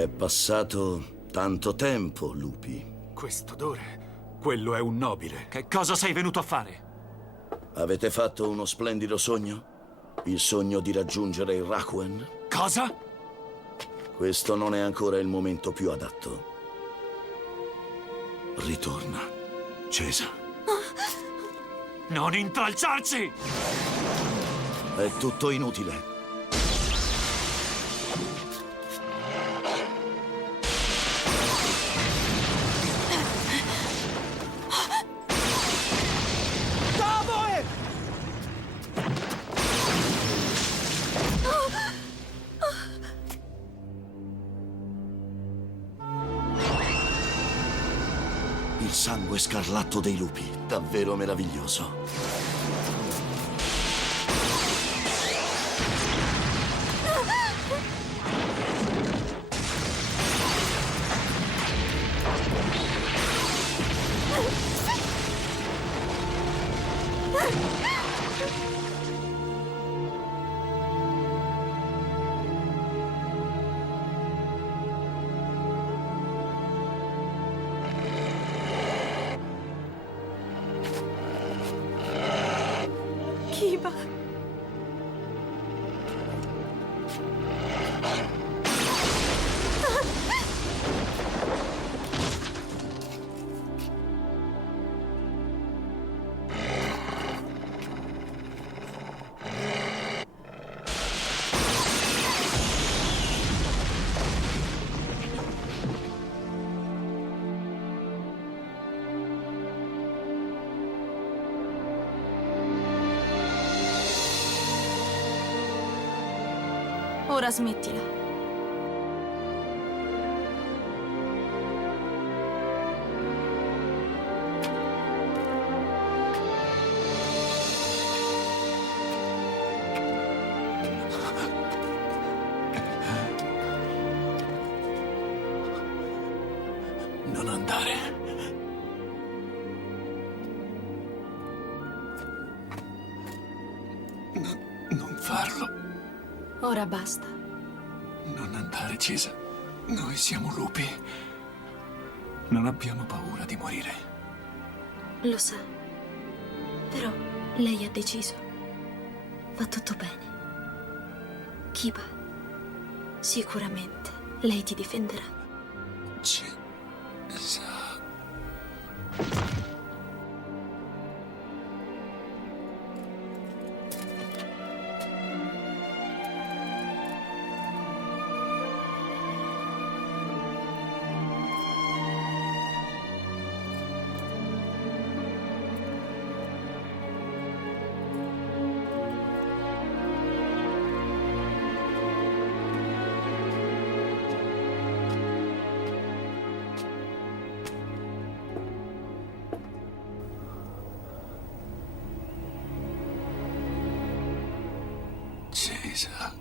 È passato tanto tempo, lupi. Quest'odore, quello è un nobile. Che cosa sei venuto a fare? Avete fatto uno splendido sogno? Il sogno di raggiungere il Rakuen? Cosa? Questo non è ancora il momento più adatto. Ritorna, Cesa. Non intralciarci! È tutto inutile. Il sangue scarlatto dei lupi, davvero meraviglioso. Kiba. Ora smettila. Non andare. Non farlo. Ora basta. Non andare, Cesa. Noi siamo lupi. Non abbiamo paura di morire. Lo sa. Però lei ha deciso. Va tutto bene. Kiba, sicuramente lei ti difenderà. Cesa. Cesa.